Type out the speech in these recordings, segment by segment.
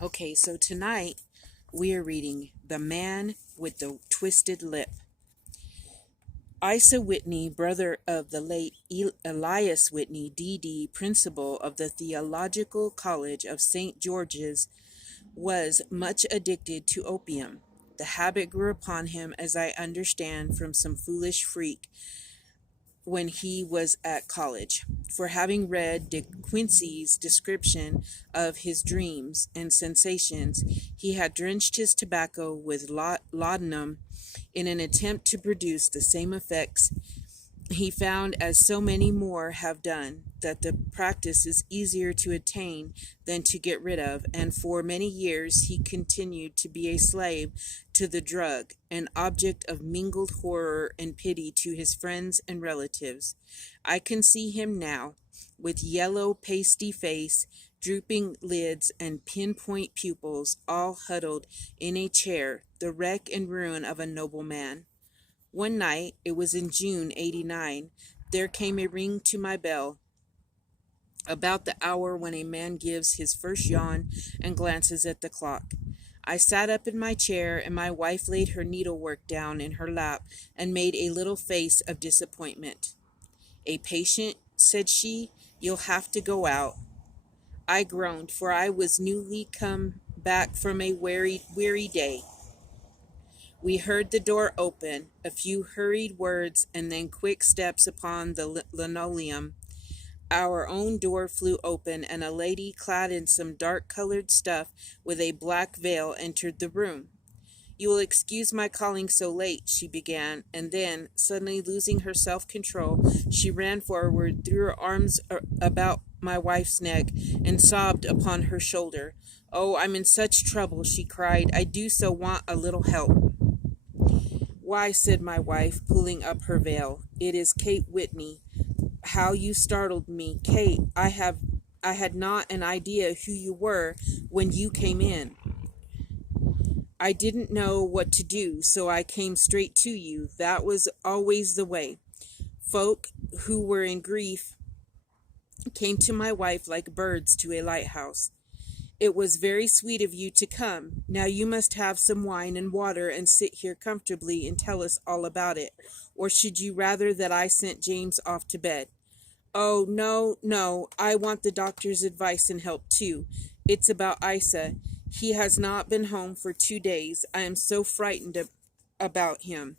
Okay, so tonight we are reading The Man with the Twisted Lip. Isa Whitney, brother of the late Elias Whitney, D.D., principal of the Theological College of St. George's, was much addicted to opium. The habit grew upon him, as I understand, from some foolish freak when he was at college, for having read De Quincey's description of his dreams and sensations, he had drenched his tobacco with laudanum in an attempt to produce the same effects he found, as so many more have done, that the practice is easier to attain than to get rid of, and for many years he continued to be a slave to the drug, an object of mingled horror and pity to his friends and relatives. I can see him now, with yellow pasty face, drooping lids, and pinpoint pupils, all huddled in a chair, the wreck and ruin of a noble man. One night, it was in June '89, there came a ring to my bell, about the hour when a man gives his first yawn and glances at the clock. I sat up in my chair, and my wife laid her needlework down in her lap and made a little face of disappointment. "A patient," said she. "You'll have to go out." I groaned, for I was newly come back from a weary day. We heard the door open, a few hurried words, and then quick steps upon the linoleum. Our own door flew open, and a lady clad in some dark-colored stuff with a black veil entered the room. "You will excuse my calling so late," she began, and then, suddenly losing her self-control, she ran forward, threw her arms about my wife's neck, and sobbed upon her shoulder. "Oh, I'm in such trouble," she cried. "I do so want a little help." "Why," said my wife, pulling up her veil, "it is Kate Whitney. How you startled me, Kate! I had not an idea who you were when you came in. I didn't know what to do, so I came straight to you. That was always the way. Folk who were in grief came to my wife like birds to a lighthouse. It was very sweet of you to come. Now you must have some wine and water and sit here comfortably and tell us all about it. Or should you rather that I sent James off to bed?" "Oh, no, no, I want the doctor's advice and help too. It's about Isa. He has not been home for 2 days. I am so frightened about him."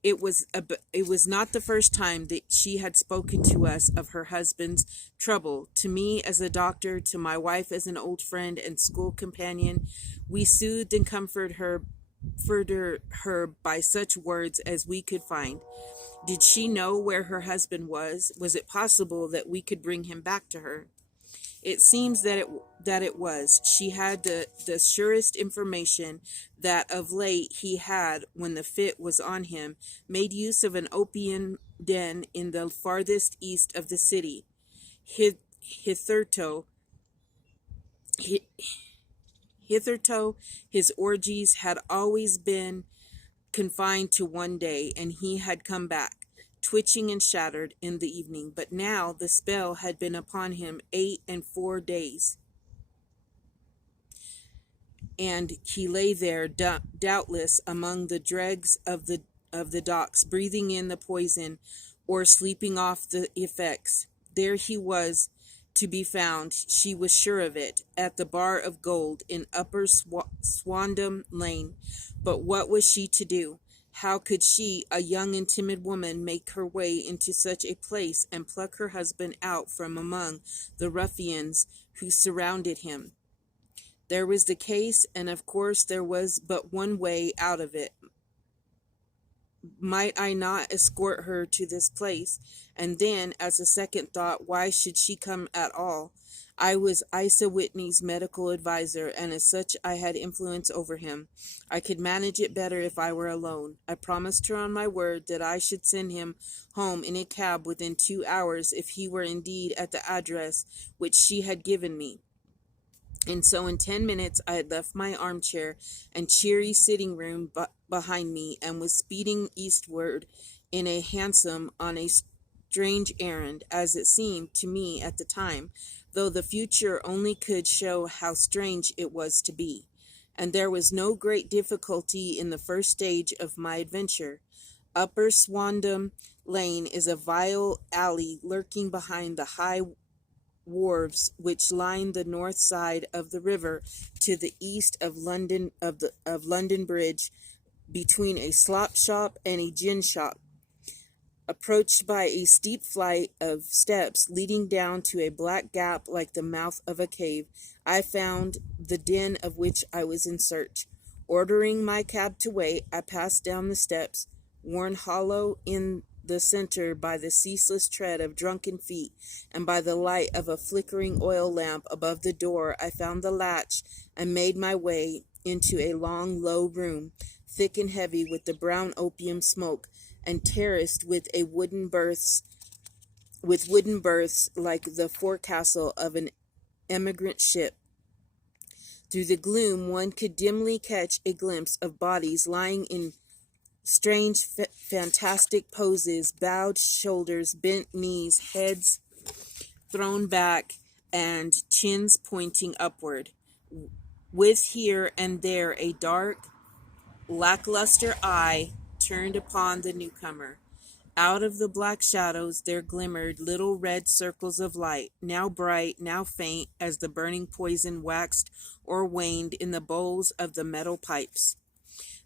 It was not the first time that she had spoken to us of her husband's trouble. To me as a doctor, to my wife as an old friend and school companion, we soothed and comforted her by such words as we could find. Did she know where her husband was? Was it possible that we could bring him back to her? It seems that it was. She had the surest information that of late he had, when the fit was on him, made use of an opium den in the farthest east of the city. Hitherto, hitherto his orgies had always been confined to one day, and he had come back, twitching and shattered, in the evening. But now the spell had been upon him 8 and 4 days, and he lay there, doubtless among the dregs of the docks, breathing in the poison or sleeping off the effects. There he was to be found, she was sure of it, at the Bar of Gold in Upper Swandam Lane. But what was she to do? How could she, a young and timid woman, make her way into such a place and pluck her husband out from among the ruffians who surrounded him? There was the case, and of course there was but one way out of it. Might I not escort her to this place? And then, as a second thought, why should she come at all? I was Isa Whitney's medical adviser, and as such I had influence over him. I could manage it better if I were alone. I promised her on my word that I should send him home in a cab within 2 hours if he were indeed at the address which she had given me. And so in 10 minutes I had left my armchair and cheery sitting room behind me, and was speeding eastward in a hansom on a strange errand, as it seemed to me at the time, though the future only could show how strange it was to be. And there was no great difficulty in the first stage of my adventure. Upper Swandam Lane is a vile alley lurking behind the high wharves which line the north side of the river to the east of London Bridge, between a slop shop and a gin shop, approached by a steep flight of steps leading down to a black gap like the mouth of a cave. I found the den of which I was in search. Ordering my cab to wait, I passed down the steps, worn hollow in the center by the ceaseless tread of drunken feet, and by the light of a flickering oil lamp above the door. I found the latch and made my way into a long, low room, thick and heavy with the brown opium smoke, and terraced with wooden berths like the forecastle of an emigrant ship. Through the gloom one could dimly catch a glimpse of bodies lying in strange, fantastic poses, bowed shoulders, bent knees, heads thrown back, and chins pointing upward, with here and there a dark, lackluster eye turned upon the newcomer. Out of the black shadows there glimmered little red circles of light, now bright, now faint, as the burning poison waxed or waned in the bowls of the metal pipes.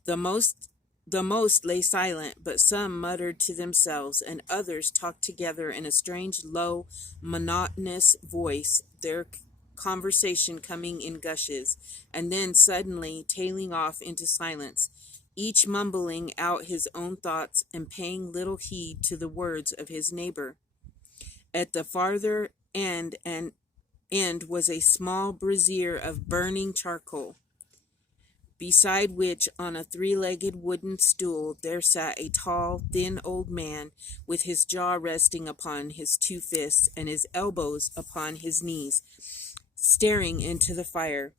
The most lay silent, but some muttered to themselves, and others talked together in a strange, low, monotonous voice, their conversation coming in gushes, and then suddenly tailing off into silence, each mumbling out his own thoughts and paying little heed to the words of his neighbor. At the farther end was a small brazier of burning charcoal, beside which, on a three-legged wooden stool, there sat a tall, thin old man, with his jaw resting upon his two fists and his elbows upon his knees, staring into the fire.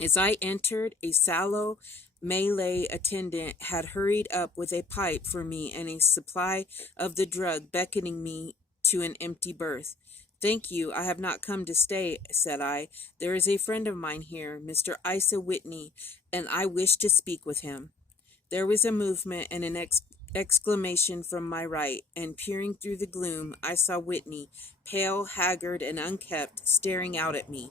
As I entered, a sallow Malay attendant had hurried up with a pipe for me and a supply of the drug, beckoning me to an empty berth. "Thank you, I have not come to stay," said I. "There is a friend of mine here, Mr. Isa Whitney, and I wish to speak with him." There was a movement and an exclamation from my right, and peering through the gloom, I saw Whitney, pale, haggard, and unkempt, staring out at me.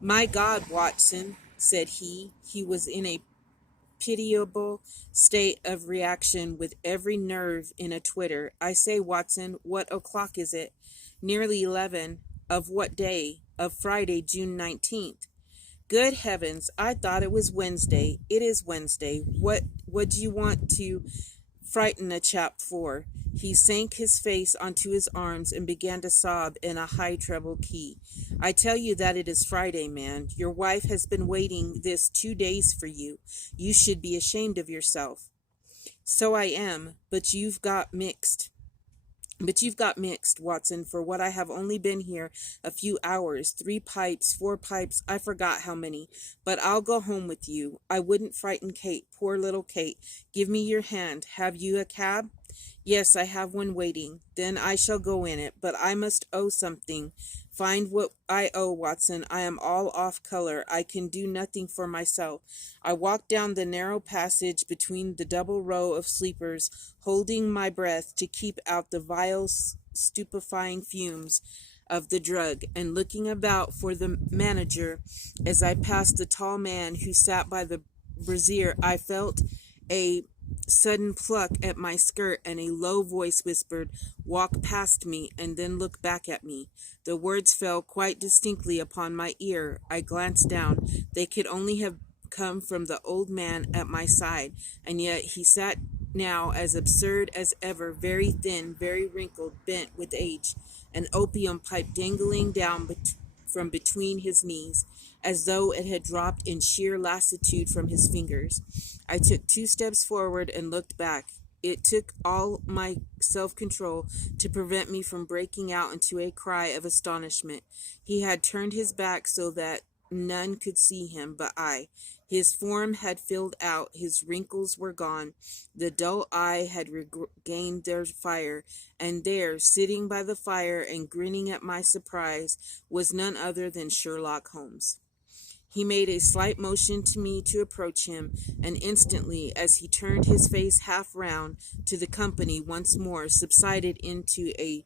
"My God, Watson," said he. He was in a pitiable state of reaction, with every nerve in a twitter. "I say, Watson, what o'clock is it?" "Nearly 11. Of what day?" "Of Friday, June 19th. "Good heavens, I thought it was Wednesday." "It is Wednesday. What do you want to frighten a chap for?" He sank his face onto his arms and began to sob in a high treble key. "I tell you that it is Friday, man. Your wife has been waiting this 2 days for you. You should be ashamed of yourself." "So I am, but you've got mixed, Watson, for what I have only been here a few hours. 3 pipes, 4 pipes, I forgot how many. But I'll go home with you. I wouldn't frighten Kate, poor little Kate. Give me your hand. Have you a cab?" "Yes, I have one waiting." "Then I shall go in it, but I must owe something. Find what I owe, Watson. I am all off color. I can do nothing for myself." I walked down the narrow passage between the double row of sleepers, holding my breath to keep out the vile, stupefying fumes of the drug, and looking about for the manager. As I passed the tall man who sat by the brazier, I felt a sudden pluck at my skirt, and a low voice whispered, "Walk past me, and then look back at me." The words fell quite distinctly upon my ear. I glanced down. They could only have come from the old man at my side, and yet he sat now as absurd as ever, very thin, very wrinkled, bent with age, an opium pipe dangling down from between his knees, as though it had dropped in sheer lassitude from his fingers. I took 2 steps forward and looked back. It took all my self-control to prevent me from breaking out into a cry of astonishment. He had turned his back so that none could see him but I. His form had filled out, his wrinkles were gone, the dull eye had regained their fire, and there, sitting by the fire and grinning at my surprise, was none other than Sherlock Holmes. He made a slight motion to me to approach him, and instantly, as he turned his face half round to the company once more, subsided into a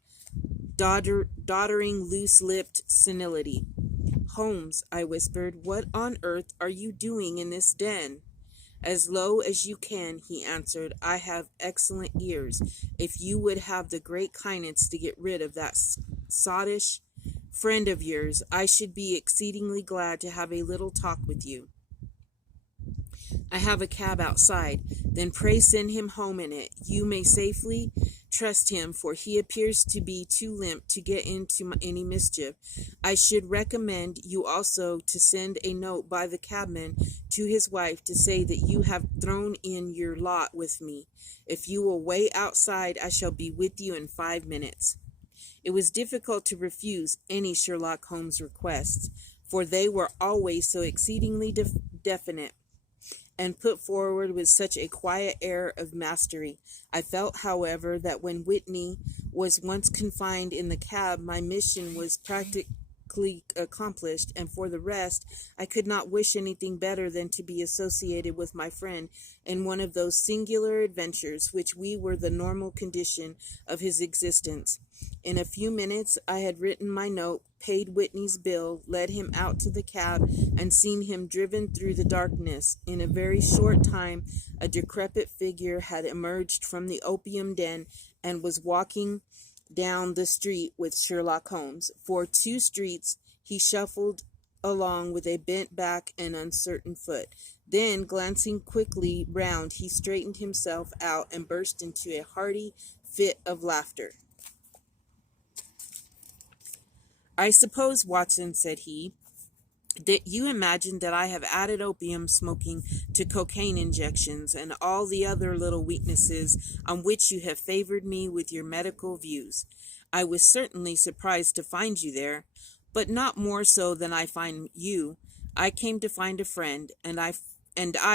doddering, loose-lipped senility. "Holmes," I whispered, "what on earth are you doing in this den?" "As low as you can," he answered. "I have excellent ears. If you would have the great kindness to get rid of that sottish friend of yours, I should be exceedingly glad to have a little talk with you." "I have a cab outside." "Then pray send him home in it. You may safely trust him, for he appears to be too limp to get into any mischief. I should recommend you also to send a note by the cabman to his wife to say that you have thrown in your lot with me. If you will wait outside, I shall be with you in 5 minutes." It was difficult to refuse any Sherlock Holmes requests, for they were always so exceedingly definite, and put forward with such a quiet air of mastery. I felt, however, that when Whitney was once confined in the cab, my mission was practically accomplished, and for the rest, I could not wish anything better than to be associated with my friend in one of those singular adventures which were the normal condition of his existence. In a few minutes I had written my note, paid Whitney's bill, led him out to the cab, and seen him driven through the darkness. In a very short time a decrepit figure had emerged from the opium den and was walking down the street with Sherlock Holmes. For 2 streets he shuffled along with a bent back and uncertain foot. Then, glancing quickly round, he straightened himself out and burst into a hearty fit of laughter. "I suppose, Watson," said he, "that you imagine that I have added opium smoking to cocaine injections and all the other little weaknesses on which you have favored me with your medical views. I was certainly surprised to find you there, but not more so than I find you. I came to find a friend, and I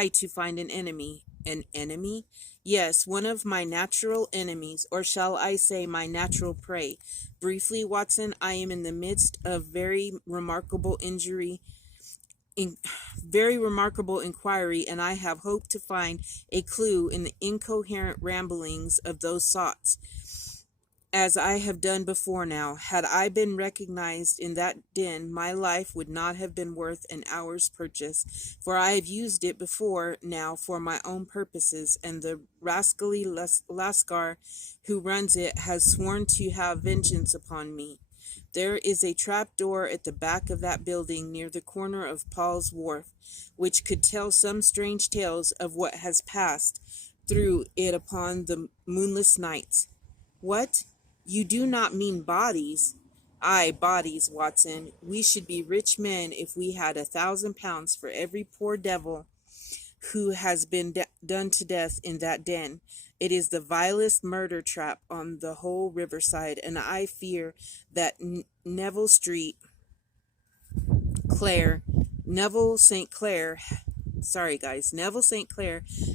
to find an enemy." "An enemy?" "Yes, one of my natural enemies, or shall I say my natural prey. Briefly, Watson, I am in the midst of very remarkable inquiry, and I have hoped to find a clue in the incoherent ramblings of those thoughts, as I have done before now. Had I been recognized in that den, my life would not have been worth an hour's purchase, for I have used it before now for my own purposes, and the rascally Lascar who runs it has sworn to have vengeance upon me. There is a trap door at the back of that building near the corner of Paul's Wharf, which could tell some strange tales of what has passed through it upon the moonless nights." "What? You do not mean bodies?" "Aye, bodies, Watson. We should be rich men if we had £1,000 for every poor devil who has been done to death in that den. It is the vilest murder trap on the whole riverside, and I fear that Neville St. Clair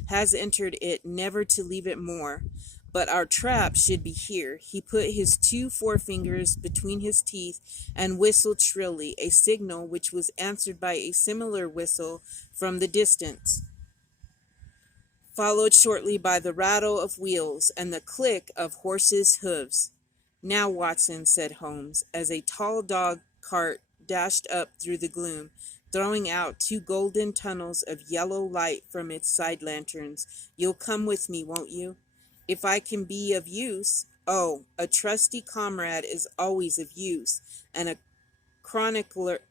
has entered it, never to leave it more. But our trap should be here." He put his 2 forefingers between his teeth and whistled shrilly, a signal which was answered by a similar whistle from the distance, followed shortly by the rattle of wheels and the click of horses' hoofs. "Now, Watson," said Holmes, as a tall dog cart dashed up through the gloom, throwing out 2 golden tunnels of yellow light from its side lanterns, "you'll come with me, won't you?" "If I can be of use." "Oh, a trusty comrade is always of use, and a chronicler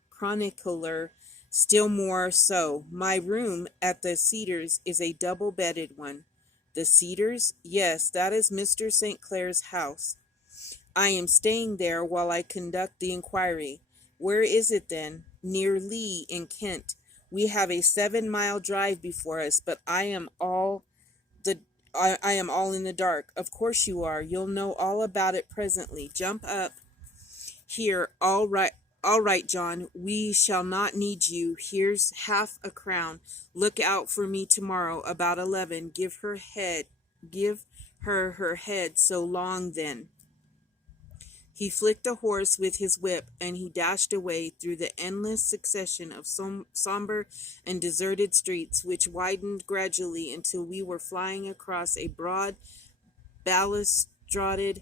still more so. My room at the Cedars is a double-bedded one." "The Cedars?" "Yes, that is Mr. St. Clair's house. I am staying there while I conduct the inquiry." "Where is it, then?" "Near Lee, in Kent. We have a 7-mile drive before us, but I am all in the dark." "Of course you are. You'll know all about it presently. Jump up here. All All right, John, we shall not need you. Here's half a crown. Look out for me tomorrow about 11. Give her her head so long then. He flicked a horse with his whip, and he dashed away through the endless succession of somber and deserted streets, which widened gradually until we were flying across a broad, balustraded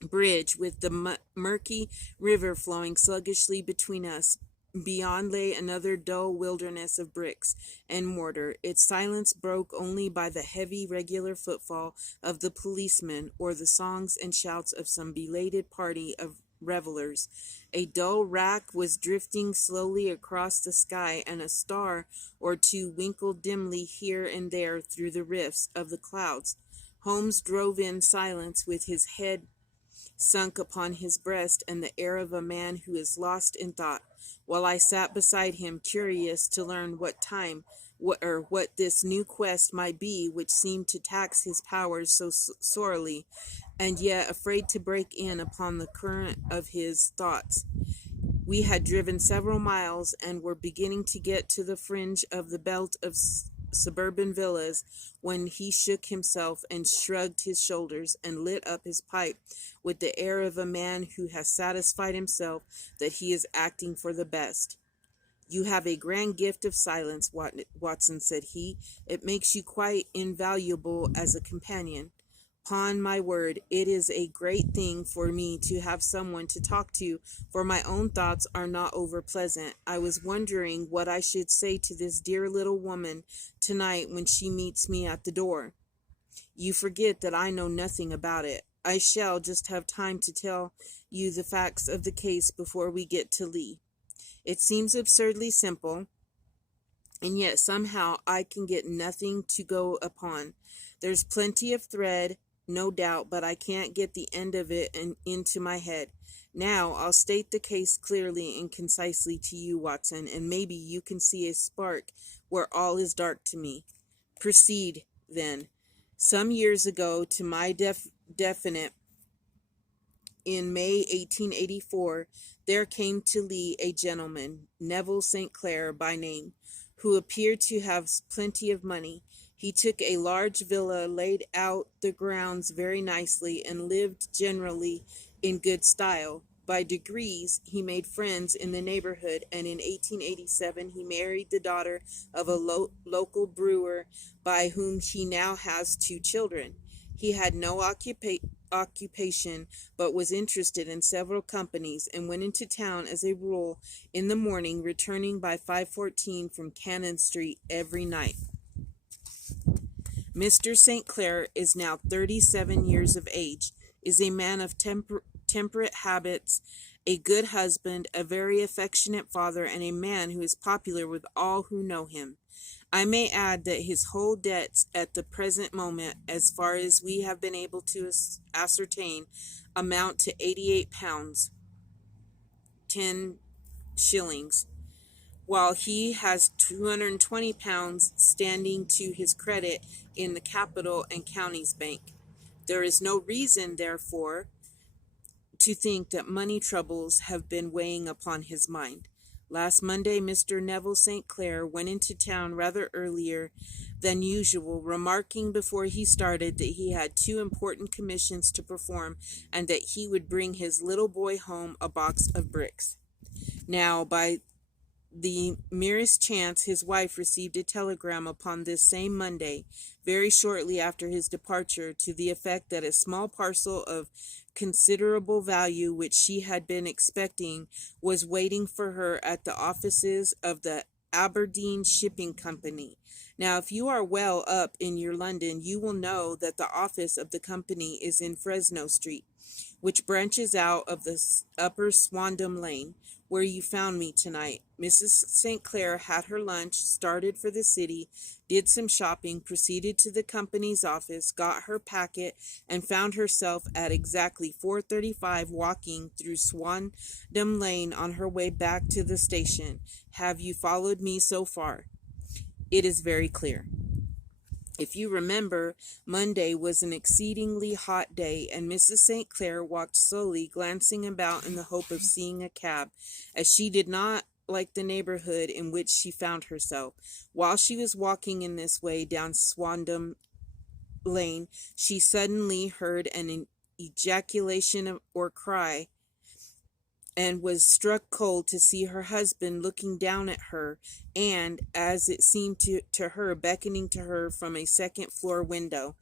bridge with the murky river flowing sluggishly between us. Beyond lay another dull wilderness of bricks and mortar, its silence broke only by the heavy, regular footfall of the policeman or the songs and shouts of some belated party of revelers. A dull rack was drifting slowly across the sky, and a star or two winkled dimly here and there through the rifts of the clouds. Holmes drove in silence with his head sunk upon his breast and the air of a man who is lost in thought, while I sat beside him, curious to learn what this new quest might be which seemed to tax his powers so sorely, and yet afraid to break in upon the current of his thoughts. We had driven several miles and were beginning to get to the fringe of the belt of suburban villas when he shook himself and shrugged his shoulders and lit up his pipe with the air of a man who has satisfied himself that he is acting for the best. "You have a grand gift of silence, Watson," said he. "It makes you quite invaluable as a companion. 'Pon my word, it is a great thing for me to have someone to talk to, for my own thoughts are not over pleasant. I was wondering what I should say to this dear little woman tonight when she meets me at the door. You forget that I know nothing about it. I shall just have time to tell you the facts of the case before we get to Lee. It seems absurdly simple, and yet somehow I can get nothing to go upon. There's plenty of thread, no doubt, but I can't get the end of it into my head. Now, I'll state the case clearly and concisely to you, Watson, and maybe you can see a spark where all is dark to me. Proceed, then. Some years ago, to my definite, in May 1884, there came to Lee a gentleman, Neville St. Clair by name, who appeared to have plenty of money. He took a large villa, laid out the grounds very nicely, and lived generally in good style. By degrees, he made friends in the neighborhood, and in 1887 he married the daughter of a local brewer, by whom he now has 2 children. He had no occupation, but was interested in several companies, and went into town as a rule in the morning, returning by 5:14 from Cannon Street every night. Mr. St. Clair is now 37 years of age, is a man of temperate habits, a good husband, a very affectionate father, and a man who is popular with all who know him. I may add that his whole debts at the present moment, as far as we have been able to ascertain, amount to £88, 10s, while he has £220 standing to his credit in the Capital and Counties Bank. There is no reason, therefore, to think that money troubles have been weighing upon his mind. Last Monday, Mr. Neville St. Clair went into town rather earlier than usual, remarking before he started that he had 2 important commissions to perform, and that he would bring his little boy home a box of bricks. Now, by the merest chance, his wife received a telegram upon this same Monday, very shortly after his departure, to the effect that a small parcel of considerable value, which she had been expecting, was waiting for her at the offices of the Aberdeen Shipping Company. Now, if you are well up in your London, you will know that the office of the company is in Fresno Street, which branches out of the upper Swandam Lane, where you found me tonight. Mrs. St. Clair had her lunch, started for the city, did some shopping, proceeded to the company's office, got her packet, and found herself at exactly 4:35 walking through Swandam Lane on her way back to the station. Have you followed me so far? It is very clear. If you remember, Monday was an exceedingly hot day, and Mrs. St. Clair walked slowly, glancing about in the hope of seeing a cab, as she did not like the neighborhood in which she found herself. While she was walking in this way down Swandam Lane, she suddenly heard an ejaculation or cry, and was struck cold to see her husband looking down at her, and, as it seemed to her, beckoning to her from a second-floor window.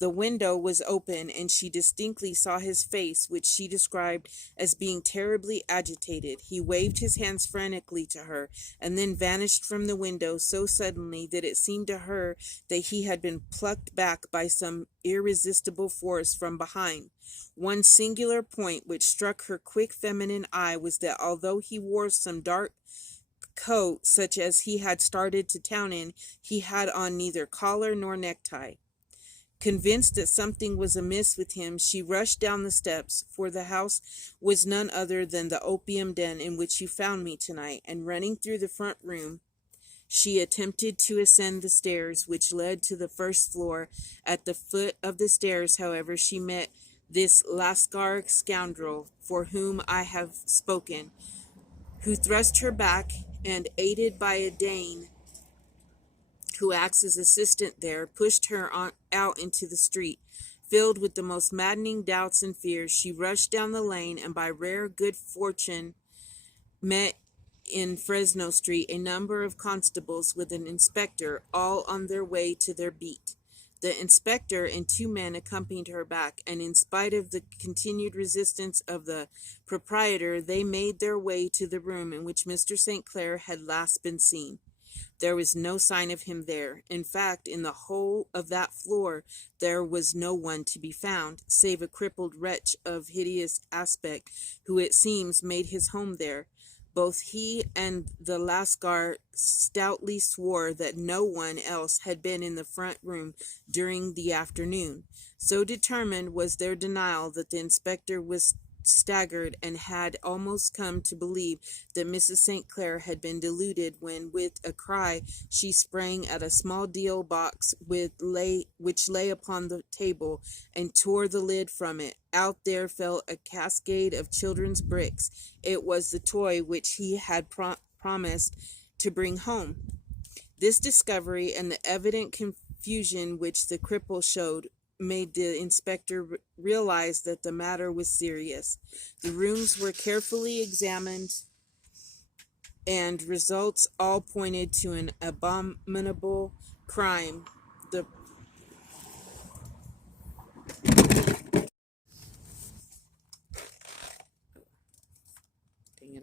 The window was open, and she distinctly saw his face, which she described as being terribly agitated. He waved his hands frantically to her, and then vanished from the window so suddenly that it seemed to her that he had been plucked back by some irresistible force from behind. One singular point which struck her quick feminine eye was that although he wore some dark coat such as he had started to town in, he had on neither collar nor necktie. Convinced that something was amiss with him, she rushed down the steps, for the house was none other than the opium den in which you found me tonight, and running through the front room, she attempted to ascend the stairs which led to the first floor. At the foot of the stairs, however, she met this Lascar scoundrel for whom I have spoken, who thrust her back, and, aided by a Dane who acts as assistant there, pushed her out into the street. Filled with the most maddening doubts and fears, she rushed down the lane, and by rare good fortune met in Fresno Street a number of constables with an inspector, all on their way to their beat. The inspector and two men accompanied her back, and in spite of the continued resistance of the proprietor, they made their way to the room in which Mr. St. Clair had last been seen. There was no sign of him there. In fact, in the whole of that floor there was no one to be found, save a crippled wretch of hideous aspect, who it seems made his home there. Both he and the Lascar stoutly swore that no one else had been in the front room during the afternoon. So determined was their denial that the inspector was staggered, and had almost come to believe that Mrs. St. Clair had been deluded, when, with a cry, she sprang at a small deal box which lay upon the table, and tore the lid from it. Out there fell a cascade of children's bricks. It was the toy which he had promised to bring home. This discovery, and the evident confusion which the cripple showed, made the inspector realize that the matter was serious. The rooms were carefully examined, and results all pointed to an abominable crime.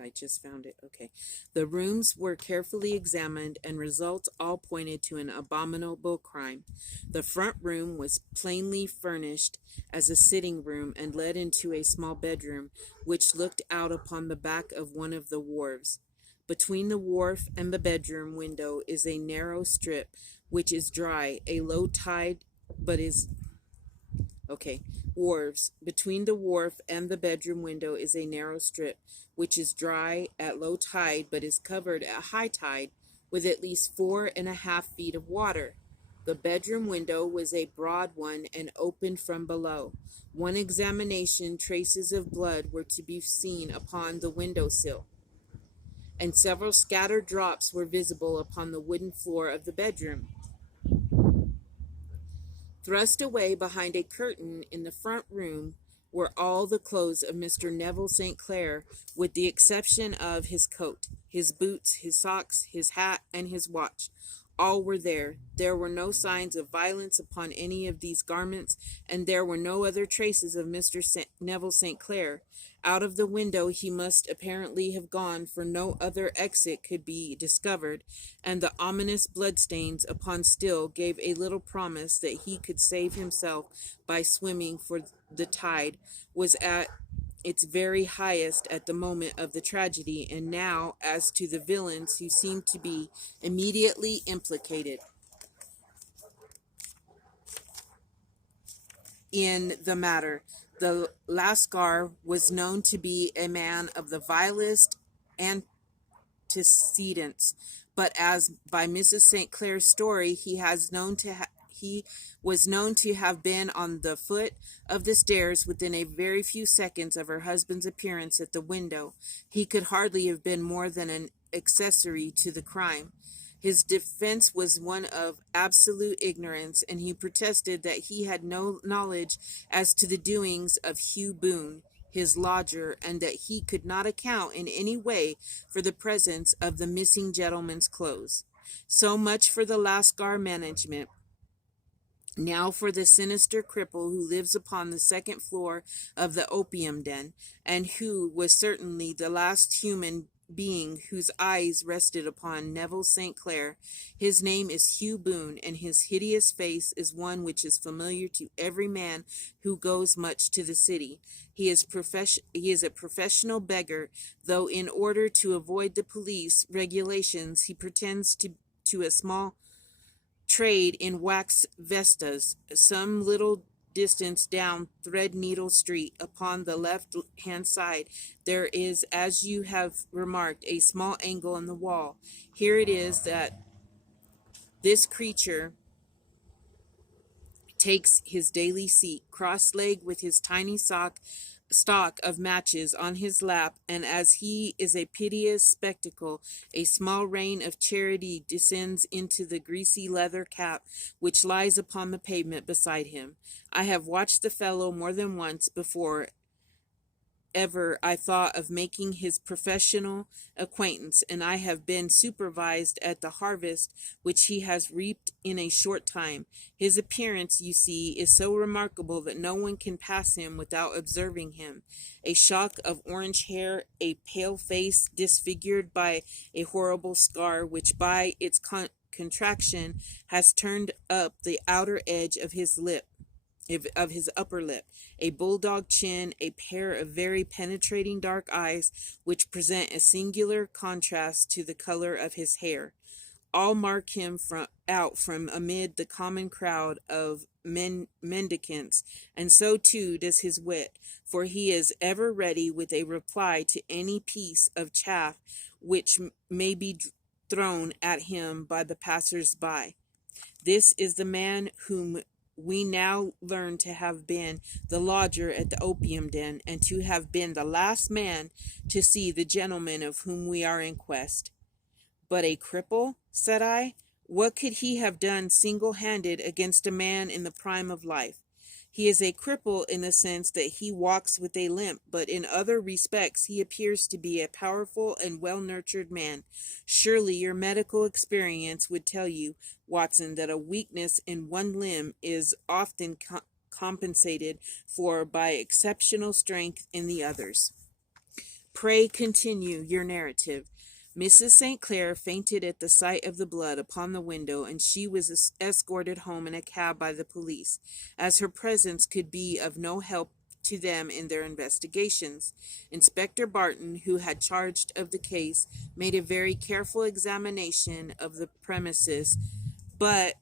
I just found it. Okay. The rooms were carefully examined, and results all pointed to an abominable crime. The front room was plainly furnished as a sitting room, and led into a small bedroom, which looked out upon the back of one of the wharves. Between the wharf and the bedroom window is a narrow strip, which is dry. A low tide, but is wharves. Between the wharf and the bedroom window is a narrow strip, which is dry at low tide, but is covered at high tide with at least 4.5 feet of water. The bedroom window was a broad one, and opened from below. On examination, traces of blood were to be seen upon the window sill, and several scattered drops were visible upon the wooden floor of the bedroom. Thrust away behind a curtain in the front room were all the clothes of Mr. Neville St. Clair, with the exception of his coat, his boots, his socks, his hat, and his watch. All were there. There were no signs of violence upon any of these garments, and there were no other traces of Mr. Neville St. Clair. Out of the window he must apparently have gone, for no other exit could be discovered, and the ominous bloodstains upon steel gave a little promise that he could save himself by swimming, for the tide was at its very highest at the moment of the tragedy. And now, as to the villains who seemed to be immediately implicated in the matter. The Lascar was known to be a man of the vilest antecedents, but as by Mrs. St. Clair's story, he he was known to have been on the foot of the stairs within a very few seconds of her husband's appearance at the window. He could hardly have been more than an accessory to the crime. His defense was one of absolute ignorance, and he protested that he had no knowledge as to the doings of Hugh Boone, his lodger, and that he could not account in any way for the presence of the missing gentleman's clothes. So much for the Lascar management. Now for the sinister cripple who lives upon the second floor of the opium den, and who was certainly the last human being whose eyes rested upon Neville St. Clair. His name is Hugh Boone, and his hideous face is one which is familiar to every man who goes much to the city. He is a professional beggar, though in order to avoid the police regulations he pretends to a small trade in wax vestas, some little distance down Threadneedle Street. Upon the left-hand side there is, as you have remarked, a small angle in the wall. Here it is that this creature takes his daily seat, cross-legged, with his tiny stock of matches on his lap, and as he is a piteous spectacle, a small rain of charity descends into the greasy leather cap which lies upon the pavement beside him. I have watched the fellow more than once before ever I thought of making his professional acquaintance, and I have been supervised at the harvest which he has reaped in a short time. His appearance, you see, is so remarkable that no one can pass him without observing him. A shock of orange hair, a pale face disfigured by a horrible scar, which by its contraction has turned up the outer edge of his upper lip, a bulldog chin, a pair of very penetrating dark eyes, which present a singular contrast to the color of his hair, all mark him out from amid the common crowd of mendicants, and so too does his wit, for he is ever ready with a reply to any piece of chaff which may be thrown at him by the passers-by. This is the man whom we now learn to have been the lodger at the opium den, and to have been the last man to see the gentleman of whom we are in quest. But a cripple, said I? What could he have done single-handed against a man in the prime of life? He is a cripple in the sense that he walks with a limp, but in other respects he appears to be a powerful and well-nurtured man. Surely your medical experience would tell you, Watson, that a weakness in one limb is often compensated for by exceptional strength in the others. Pray continue your narrative. Mrs. St. Clair fainted at the sight of the blood upon the window, and she was escorted home in a cab by the police, as her presence could be of no help to them in their investigations. Inspector Barton, who had charge of the case, made a very careful examination of the premises, but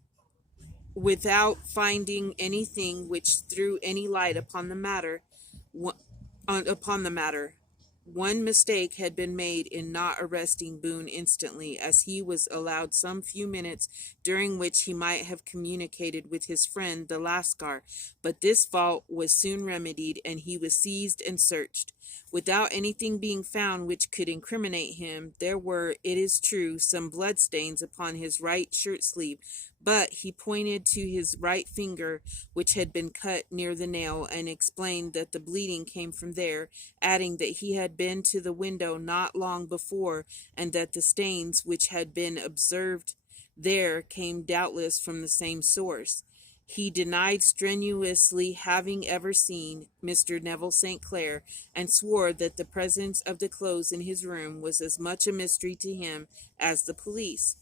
without finding anything which threw any light upon the matter. One mistake had been made in not arresting Boone instantly, as he was allowed some few minutes during which he might have communicated with his friend the Lascar, but this fault was soon remedied, and he was seized and searched. Without anything being found which could incriminate him, there were, it is true, some bloodstains upon his right shirt sleeve, but he pointed to his right finger, which had been cut near the nail, and explained that the bleeding came from there, adding that he had been to the window not long before, and that the stains which had been observed there came doubtless from the same source. He denied strenuously having ever seen Mr. Neville St. Clair, and swore that the presence of the clothes in his room was as much a mystery to him as the police.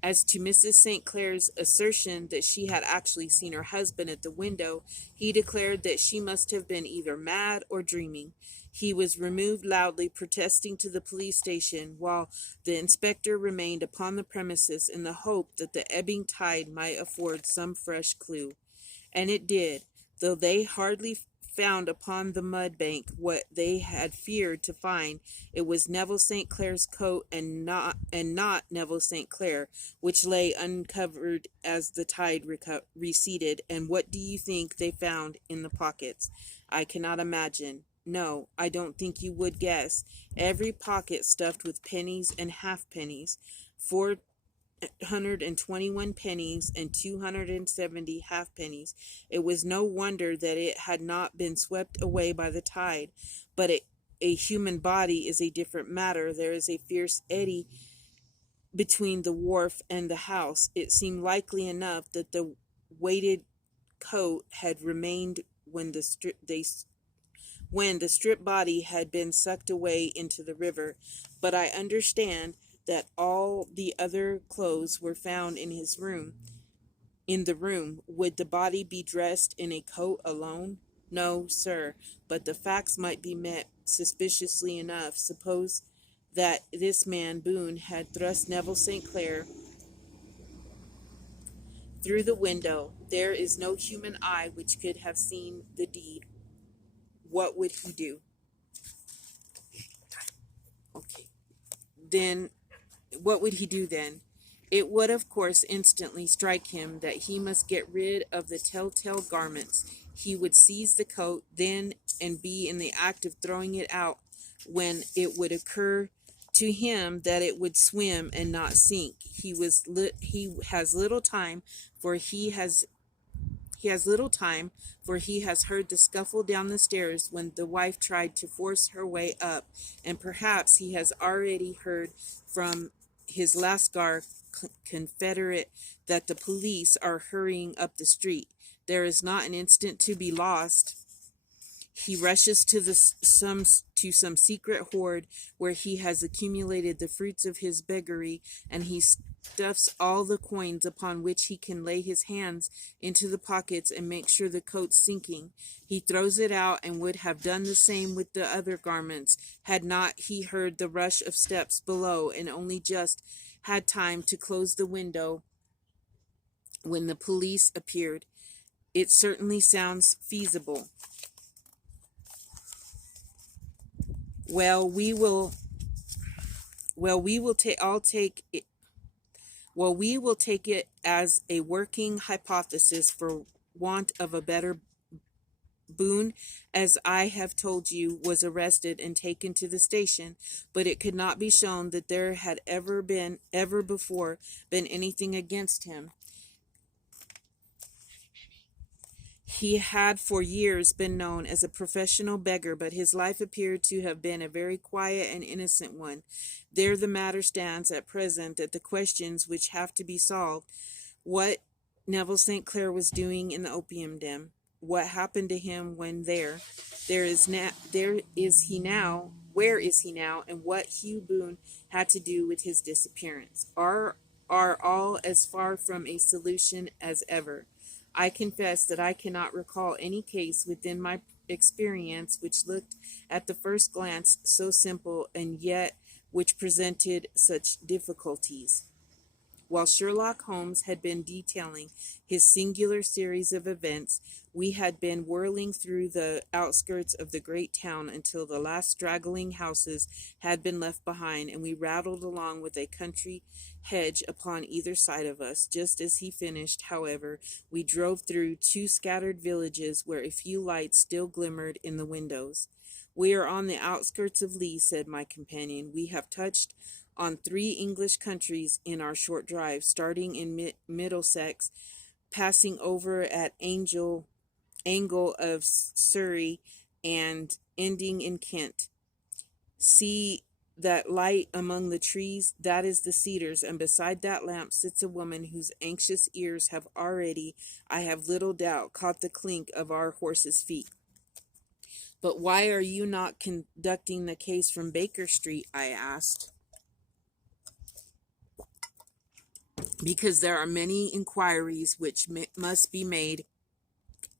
As to Mrs. St. Clair's assertion that she had actually seen her husband at the window, he declared that she must have been either mad or dreaming. He was removed loudly, protesting, to the police station, while the inspector remained upon the premises in the hope that the ebbing tide might afford some fresh clue. And it did, though they hardly found upon the mud bank what they had feared to find. It was Neville St. Clair's coat, and not Neville St. Clair, which lay uncovered as the tide receded. And what do you think they found in the pockets? I cannot imagine. No, I don't think you would guess. Every pocket stuffed with pennies and halfpennies. 421 pennies and 270 halfpennies. It was no wonder that it had not been swept away by the tide. But a human body is a different matter. There is a fierce eddy between the wharf and the house. It seemed likely enough that the weighted coat had remained when the stripped body had been sucked away into the river. But I understand that all the other clothes were found in his room. In the room, would the body be dressed in a coat alone? No, sir, but the facts might be met suspiciously enough. Suppose that this man Boone had thrust Neville St. Clair through the window. There is no human eye which could have seen the deed. What would he do? Okay. Then, what would he do then? It would, of course, instantly strike him that he must get rid of the telltale garments. He would seize the coat then and be in the act of throwing it out when it would occur to him that it would swim and not sink. He has little time, for he has heard the scuffle down the stairs when the wife tried to force her way up, and perhaps he has already heard from his Lascar confederate that the police are hurrying up the street. There is not an instant to be lost. He rushes to some secret hoard where he has accumulated the fruits of his beggary, and he stuffs all the coins upon which he can lay his hands into the pockets and make sure the coat's sinking. He throws it out, and would have done the same with the other garments had not he heard the rush of steps below, and only just had time to close the window when the police appeared. It certainly sounds feasible. Well, we will take it as a working hypothesis for want of a better. Boone, as I have told you, was arrested and taken to the station, but it could not be shown that there had ever before been anything against him. He had for years been known as a professional beggar, but his life appeared to have been a very quiet and innocent one. There the matter stands at present, that the questions which have to be solved: what Neville St. Clair was doing in the opium den, what happened to him when there is he now, where is he now, and what Hugh Boone had to do with his disappearance, are all as far from a solution as ever. I confess that I cannot recall any case within my experience which looked at the first glance so simple, and yet which presented such difficulties. While Sherlock Holmes had been detailing his singular series of events, we had been whirling through the outskirts of the great town until the last straggling houses had been left behind, and we rattled along with a country hedge upon either side of us. Just as he finished, however, we drove through two scattered villages where a few lights still glimmered in the windows. "We are on the outskirts of Lee," said my companion. "We have touched on 3 English countries in our short drive, starting in Middlesex, passing over at Angle of Surrey, and ending in Kent. See that light among the trees? That is the Cedars, and beside that lamp sits a woman whose anxious ears have already, I have little doubt, caught the clink of our horses' feet." "But why are you not conducting the case from Baker Street?" I asked. "Because there are many inquiries which must be made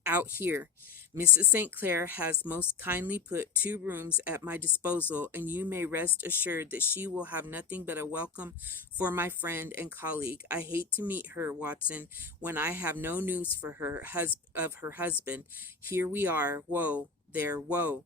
out here. Mrs. St. Clair has most kindly put 2 rooms at my disposal, and you may rest assured that she will have nothing but a welcome for my friend and colleague. I hate to meet her, Watson, when I have no news for her of her husband. Here we are. Woe, there, woe.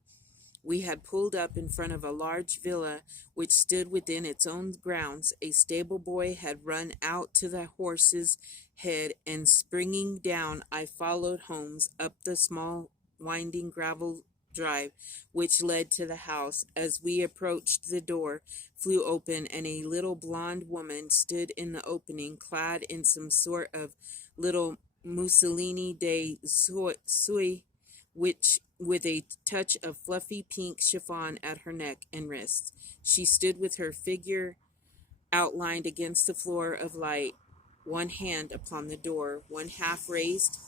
We had pulled up in front of a large villa which stood within its own grounds. A stable boy had run out to the horse's head, and springing down, I followed Holmes up the small winding gravel drive which led to the house. As we approached, the door flew open, and a little blonde woman stood in the opening, clad in some sort of little Mussolini de Sui, which with a touch of fluffy pink chiffon at her neck and wrists. She stood with her figure outlined against the floor of light, one hand upon the door, one half raised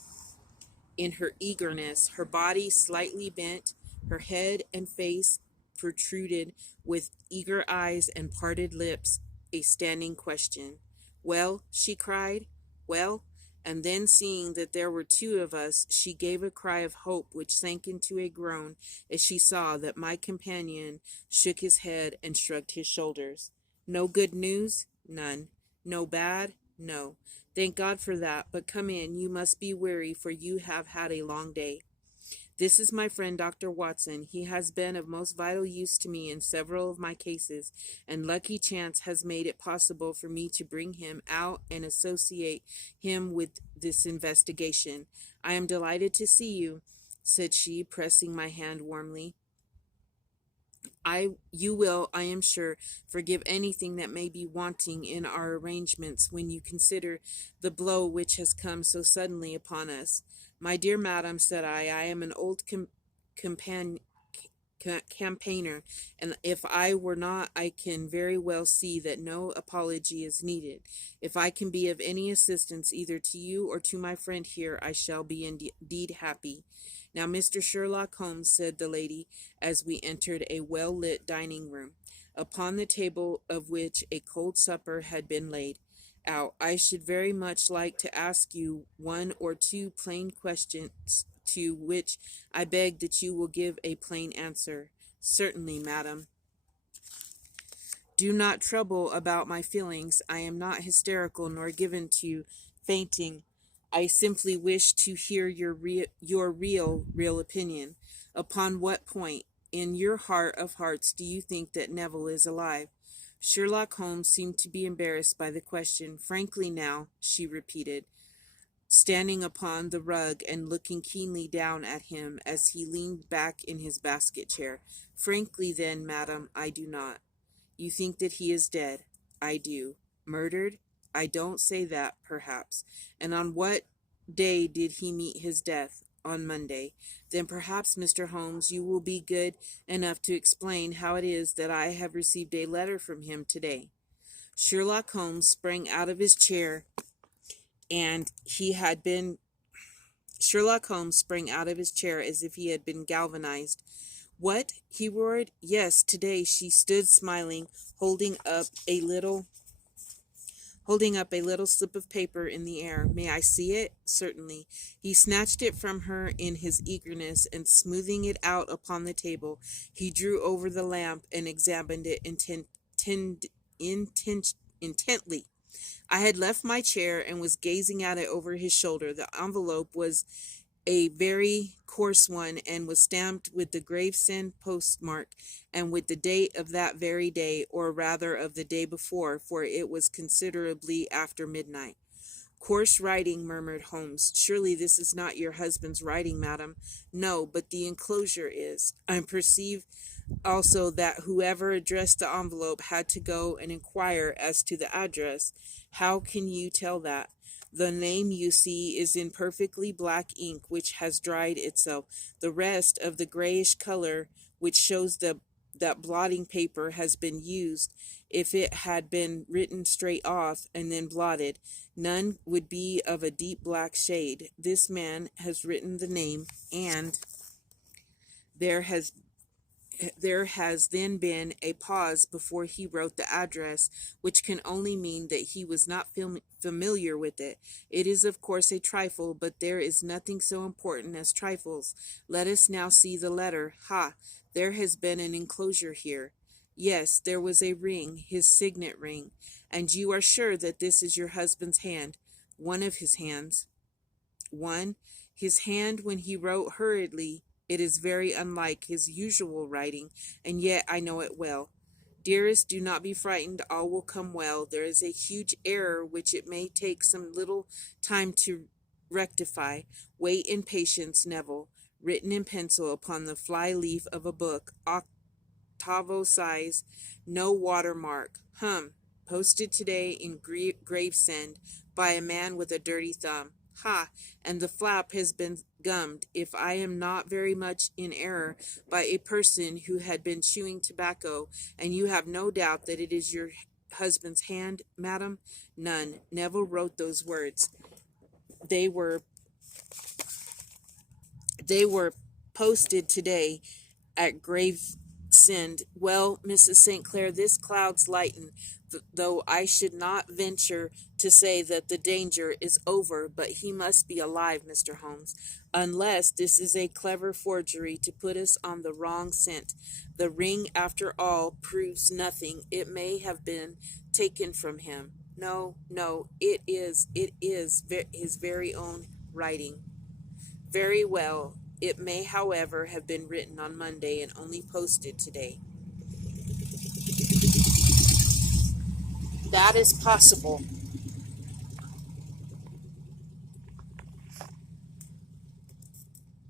in her eagerness, her body slightly bent, her head and face protruded, with eager eyes and parted lips, a standing question. "Well?" she cried. "Well?" And then, seeing that there were 2 of us, she gave a cry of hope which sank into a groan as she saw that my companion shook his head and shrugged his shoulders. "No good news?" "None." "No bad?" "No." "Thank God for that. But come in. You must be weary, for you have had a long day. This is my friend Dr. Watson. He has been of most vital use to me in several of my cases, and lucky chance has made it possible for me to bring him out and associate him with this investigation. I am delighted to see you," said she, pressing my hand warmly. You will, I am sure, forgive anything that may be wanting in our arrangements when you consider the blow which has come so suddenly upon us. "My dear madam," said I am an old campaigner, and if I were not, I can very well see that no apology is needed. If I can be of any assistance either to you or to my friend here, I shall be indeed happy. Now, Mr. Sherlock Holmes," said the lady, as we entered a well-lit dining-room, upon the table of which a cold supper had been laid out, "I should very much like to ask you 1 or 2 plain questions, to which I beg that you will give a plain answer." "Certainly, madam." "Do not trouble about my feelings. I am not hysterical nor given to fainting. I simply wish to hear your real opinion. Upon what point, in your heart of hearts, do you think that Neville is alive?" Sherlock Holmes seemed to be embarrassed by the question. "Frankly now," she repeated, standing upon the rug and looking keenly down at him as he leaned back in his basket chair. "Frankly, then, madam, I do not." "You think that he is dead?" "I do." "Murdered?" "I don't say that, perhaps." "And on what day did he meet his death?" "On Monday." "Then perhaps, Mr. Holmes, you will be good enough to explain how it is that I have received a letter from him today." Sherlock Holmes sprang out of his chair, and Sherlock Holmes sprang out of his chair as if he had been galvanized. "What?" he roared. "Yes, today." She stood smiling, holding up a little slip of paper in the air. "May I see it?" "Certainly." He snatched it from her in his eagerness, and smoothing it out upon the table, he drew over the lamp and examined it intently. I had left my chair and was gazing at it over his shoulder. The envelope was a very coarse one, and was stamped with the Gravesend postmark, and with the date of that very day, or rather of the day before, for it was considerably after midnight. "Coarse writing," murmured Holmes. "Surely this is not your husband's writing, madam." "No, but the enclosure is. I perceive also that whoever addressed the envelope had to go and inquire as to the address." "How can you tell that?" "The name, you see, is in perfectly black ink, which has dried itself. The rest, of the grayish color, which shows that blotting paper has been used. If it had been written straight off and then blotted, none would be of a deep black shade. This man has written the name, and there has There has then been a pause before he wrote the address, which can only mean that he was not familiar with it. It is, of course, a trifle, but there is nothing so important as trifles. Let us now see the letter. Ha! There has been an enclosure here. Yes, there was a ring, his signet ring. And you are sure that this is your husband's hand? One of his hands. One, his hand when he wrote hurriedly. It is very unlike his usual writing, and yet I know it well. Dearest, do not be frightened. All will come well. There is a huge error which it may take some little time to rectify. Wait in patience, Neville. Written in pencil upon the fly leaf of a book, octavo size, no watermark. Posted today in Gravesend by a man with a dirty thumb. Ha! And the flap has been gummed, if I am not very much in error, by a person who had been chewing tobacco, and you have no doubt that it is your husband's hand, madam? None. Neville wrote those words. They were posted today at Gravesend. Well, Mrs. St. Clair, this cloud's lightened, though I should not venture to say that the danger is over, but he must be alive, Mr. Holmes, unless this is a clever forgery to put us on the wrong scent. The ring, after all, proves nothing. It may have been taken from him. No, it is his very own writing. Very well. It may, however, have been written on Monday and only posted today. That is possible.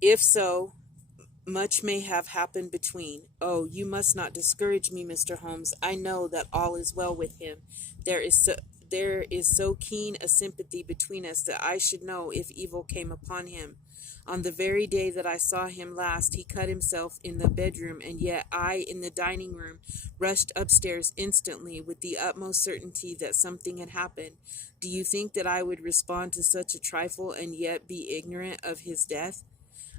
If so, much may have happened between. Oh, you must not discourage me, Mr. Holmes. I know that all is well with him. There is so keen a sympathy between us that I should know if evil came upon him. On the very day that I saw him last, he cut himself in the bedroom, and yet I, in the dining room, rushed upstairs instantly with the utmost certainty that something had happened. Do you think that I would respond to such a trifle and yet be ignorant of his death?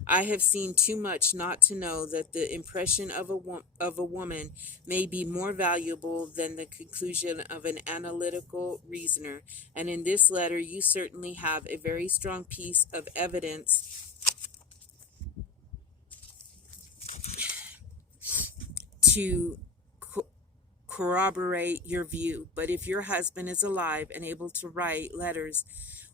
I have seen too much not to know that the impression of a woman may be more valuable than the conclusion of an analytical reasoner, and in this letter you certainly have a very strong piece of evidence to corroborate your view. But if your husband is alive and able to write letters,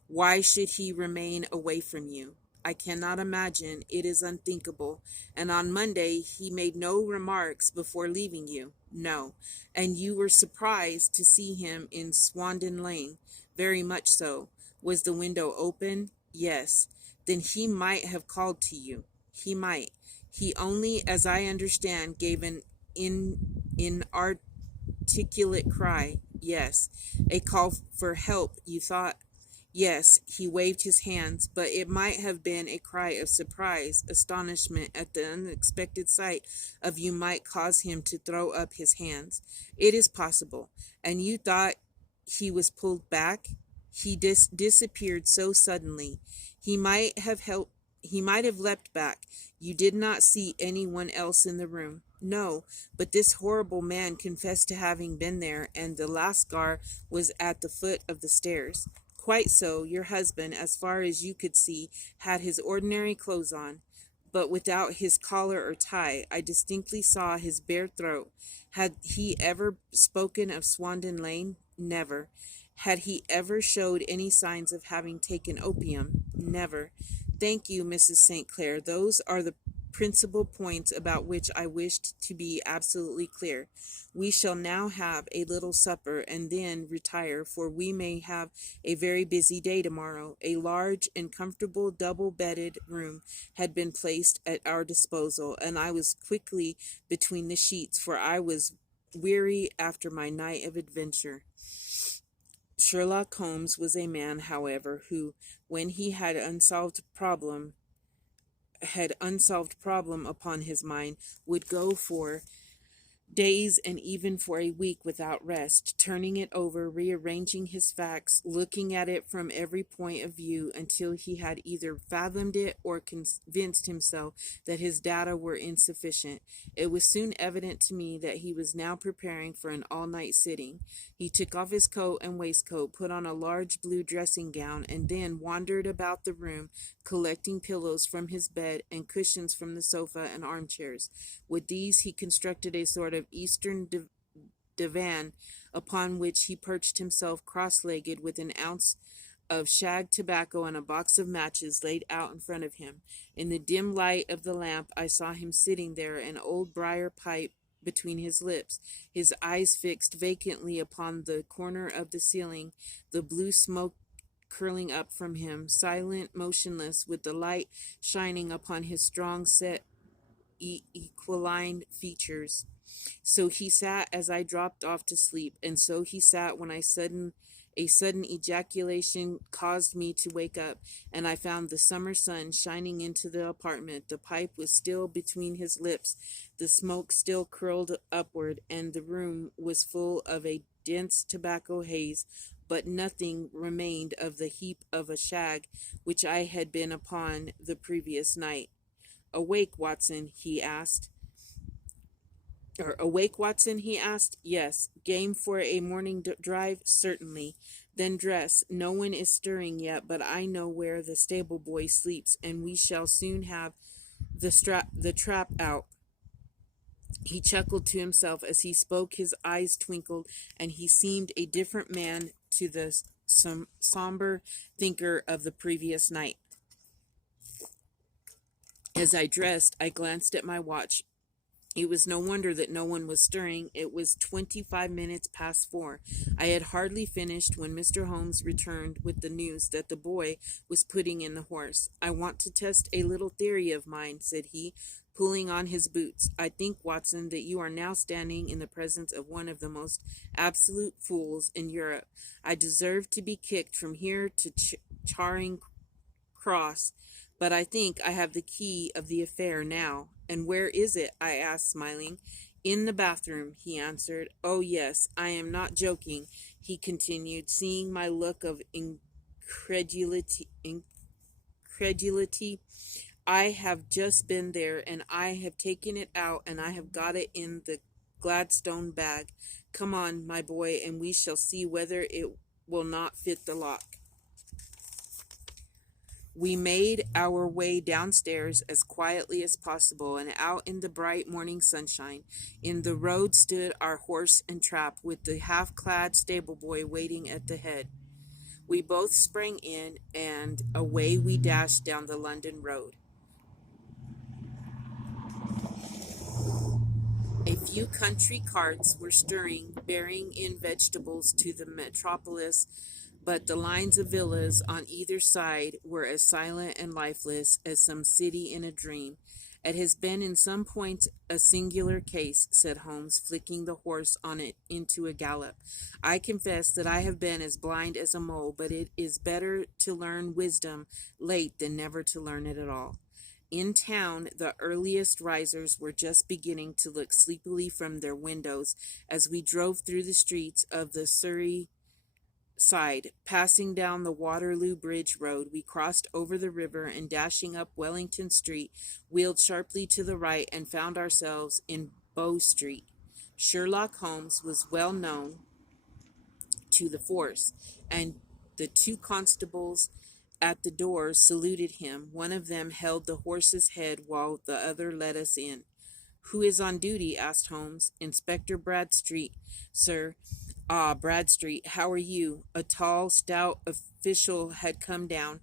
why should he remain away from you? I cannot imagine. It is unthinkable. And on Monday he made no remarks before leaving you? No. And you were surprised to see him in Swandon Lane? Very much so. Was the window open? Yes. Then he might have called to you. He might. He only, as I understand, gave an inarticulate cry. Yes. A call for help, you thought? Yes, he waved his hands, but it might have been a cry of surprise. Astonishment at the unexpected sight of you might cause him to throw up his hands. It is possible. And you thought he was pulled back? He disappeared so suddenly. He might have leapt back. You did not see anyone else in the room? No, but this horrible man confessed to having been there, and the Lascar was at the foot of the stairs. Quite so. Your husband, as far as you could see, had his ordinary clothes on, but without his collar or tie. I distinctly saw his bare throat. Had he ever spoken of Swandon Lane? Never. Had he ever showed any signs of having taken opium? Never. Thank you, Mrs. St. Clair. Those are the principal points about which I wished to be absolutely clear. We shall now have a little supper and then retire, for we may have a very busy day tomorrow. A large and comfortable double-bedded room had been placed at our disposal, and I was quickly between the sheets, for I was weary after my night of adventure. Sherlock Holmes was a man, however, who, when he had unsolved problem upon his mind, would go for days and even for a week without rest, turning it over, rearranging his facts, looking at it from every point of view until he had either fathomed it or convinced himself that his data were insufficient. It was soon evident to me that he was now preparing for an all-night sitting. He took off his coat and waistcoat, put on a large blue dressing gown, and then wandered about the room, collecting pillows from his bed and cushions from the sofa and armchairs. With these he constructed a sort of eastern divan upon which he perched himself cross-legged with an ounce of shag tobacco and a box of matches laid out in front of him. In the dim light of the lamp I saw him sitting there, an old briar pipe between his lips, his eyes fixed vacantly upon the corner of the ceiling, the blue smoke curling up from him, silent, motionless, with the light shining upon his strong set equiline features. So he sat as I dropped off to sleep, and so he sat when a sudden ejaculation caused me to wake up, and I found the summer sun shining into the apartment. The pipe was still between his lips, the smoke still curled upward, and the room was full of a dense tobacco haze, but nothing remained of the heap of a shag which I had been upon the previous night. Awake, Watson, he asked. Awake, Watson, he asked. Yes. Game for a morning drive? Certainly. Then dress. No one is stirring yet, but I know where the stable boy sleeps, and we shall soon have the trap out. He chuckled to himself as he spoke. His eyes twinkled, and he seemed a different man to the somber thinker of the previous night. As I dressed, I glanced at my watch. It was no wonder that no one was stirring. It was 25 minutes past 4. I had hardly finished when Mr. Holmes returned with the news that the boy was putting in the horse. I want to test a little theory of mine, said he, pulling on his boots. I think, Watson, that you are now standing in the presence of one of the most absolute fools in Europe. I deserve to be kicked from here to Charing Cross, but I think I have the key of the affair now. And where is it? I asked, smiling. In the bathroom, he answered. Oh, yes, I am not joking, he continued, seeing my look of incredulity. I have just been there, and I have taken it out, and I have got it in the Gladstone bag. Come on, my boy, and we shall see whether it will not fit the lock. We made our way downstairs as quietly as possible, and out in the bright morning sunshine. In the road stood our horse and trap, with the half-clad stable-boy waiting at the head. We both sprang in, and away we dashed down the London road. A few country carts were stirring, bearing in vegetables to the metropolis, but the lines of villas on either side were as silent and lifeless as some city in a dream. It has been in some points a singular case, said Holmes, flicking the horse on it into a gallop. I confess that I have been as blind as a mole, but it is better to learn wisdom late than never to learn it at all. In town, the earliest risers were just beginning to look sleepily from their windows as we drove through the streets of the Surrey side. Passing down the Waterloo Bridge Road, we crossed over the river and, dashing up Wellington Street, wheeled sharply to the right and found ourselves in Bow Street. Sherlock Holmes was well known to the force, and the two constables at the door saluted him. One of them held the horse's head while the other led us in. Who is on duty? Asked Holmes. Inspector Bradstreet, sir. Ah, Bradstreet, how are you? A tall, stout official had come down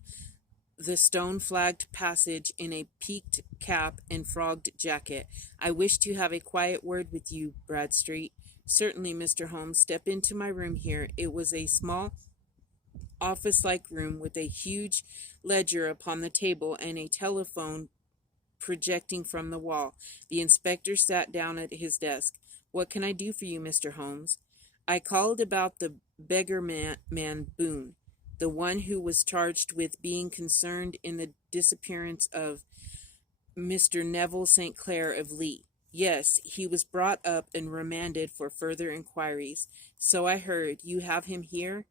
the stone-flagged passage in a peaked cap and frogged jacket. I wish to have a quiet word with you, Bradstreet. Certainly, Mr. Holmes. Step into my room here. It was a small, office-like room with a huge ledger upon the table and a telephone projecting from the wall. The inspector sat down at his desk. What can I do for you, Mr. Holmes? I called about the beggar man Boone, the one who was charged with being concerned in the disappearance of Mr. Neville St. Clair of Lee. Yes, he was brought up and remanded for further inquiries. So I heard. You have him here?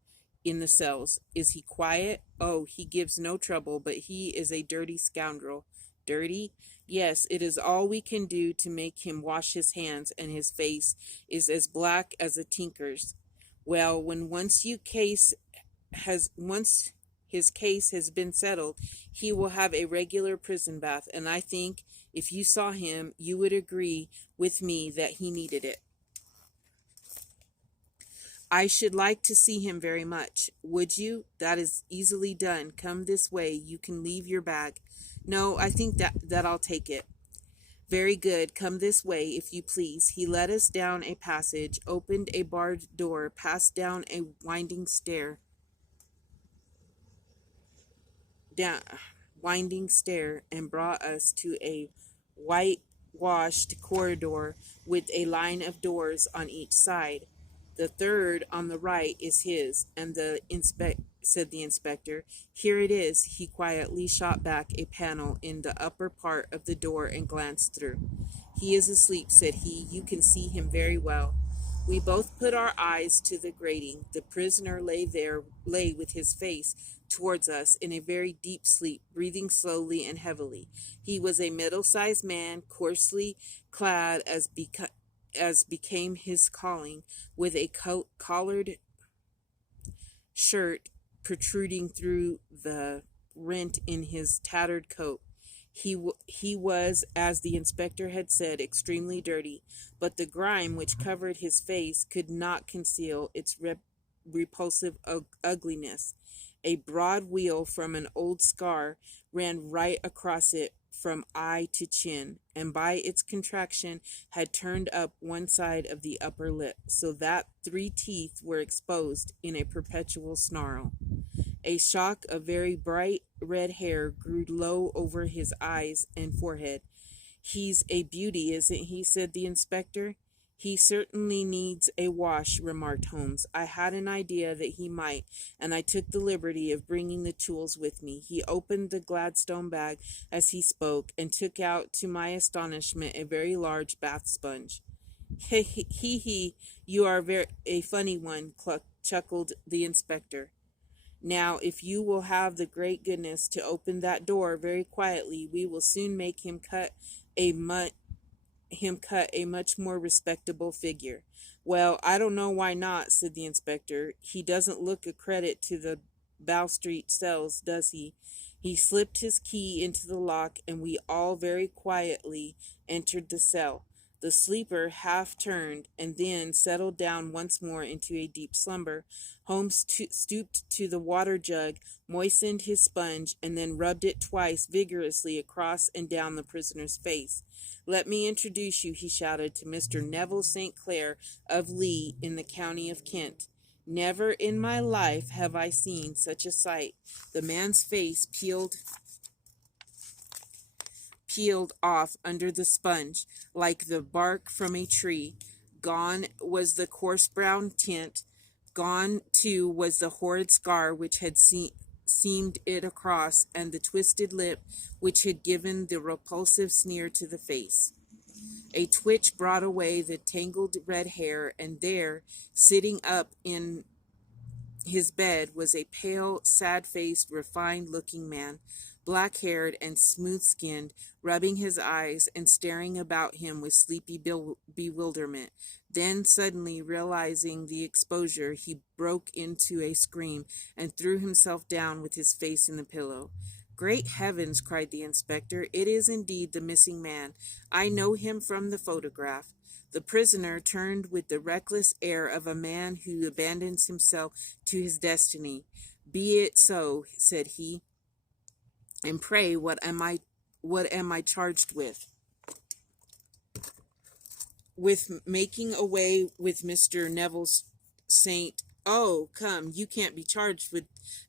In the cells. Is he quiet? Oh, he gives no trouble, but he is a dirty scoundrel. Dirty? Yes, it is all we can do to make him wash his hands, and his face is as black as a tinker's. Well, when once his case has been settled, he will have a regular prison bath, and I think if you saw him, you would agree with me that he needed it. I should like to see him very much. Would you? That is easily done. Come this way. You can leave your bag. No, I think that I'll take it. Very good. Come this way, if you please. He led us down a passage, opened a barred door, passed down a winding stair, down winding stair, and brought us to a whitewashed corridor with a line of doors on each side. The third on the right is his, and said the inspector. Here it is. He quietly shot back a panel in the upper part of the door and glanced through. He is asleep, said he. You can see him very well. We both put our eyes to the grating. The prisoner lay with his face towards us in a very deep sleep, breathing slowly and heavily. He was a middle-sized man, coarsely clad as became his calling, with a collared shirt protruding through the rent in his tattered coat. He was, as the inspector had said, extremely dirty, but the grime which covered his face could not conceal its repulsive ugliness. A broad wheal from an old scar ran right across it from eye to chin, and by its contraction had turned up one side of the upper lip, so that 3 teeth were exposed in a perpetual snarl. A shock of very bright red hair grew low over his eyes and forehead. He's a beauty, isn't he? Said the inspector. He certainly needs a wash, remarked Holmes. I had an idea that he might, and I took the liberty of bringing the tools with me. He opened the Gladstone bag as he spoke, and took out, to my astonishment, a very large bath sponge. He, you are a funny one, chuckled the inspector. Now, if you will have the great goodness to open that door very quietly, we will soon make a much more respectable figure. Well, I don't know why not, said the inspector. He doesn't look a credit to the Bow Street cells, does he? He slipped his key into the lock, and we all very quietly entered the cell. The sleeper half turned, and then settled down once more into a deep slumber. Holmes stooped to the water jug, moistened his sponge, and then rubbed it twice vigorously across and down the prisoner's face. Let me introduce you, he shouted, to Mr. Neville St. Clair of Lee in the county of Kent. Never in my life have I seen such a sight. The man's face peeled off under the sponge, like the bark from a tree. Gone was the coarse brown tint. Gone, too, was the horrid scar which had seamed it across, and the twisted lip which had given the repulsive sneer to the face. A twitch brought away the tangled red hair, and there, sitting up in his bed, was a pale, sad-faced, refined-looking man, black-haired and smooth-skinned, rubbing his eyes and staring about him with sleepy bewilderment. Then, suddenly realizing the exposure, he broke into a scream and threw himself down with his face in the pillow. Great heavens, cried the inspector, it is indeed the missing man. I know him from the photograph. The prisoner turned with the reckless air of a man who abandons himself to his destiny. Be it so, said he. And pray, what am I charged with? With making away with Mr. Neville St. Oh, come, you can't be charged with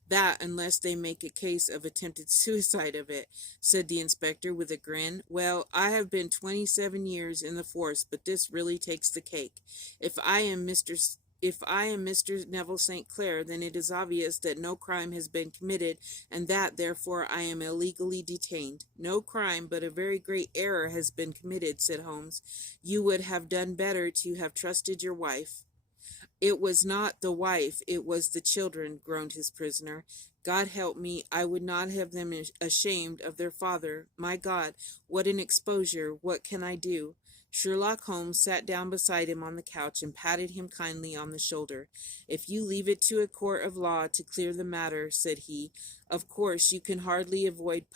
that unless they make a case of attempted suicide of it, said the inspector with a grin. Well, I have been 27 years in the force, but this really takes the cake. If I am Mr. If I am Mr. Neville St. Clair, then it is obvious that no crime has been committed, and that, therefore, I am illegally detained. No crime, but a very great error has been committed, said Holmes. You would have done better to have trusted your wife. It was not the wife, it was the children, groaned his prisoner. God help me, I would not have them ashamed of their father. My God, what an exposure! What can I do? Sherlock Holmes sat down beside him on the couch and patted him kindly on the shoulder. If you leave it to a court of law to clear the matter, said he, of course you can hardly avoid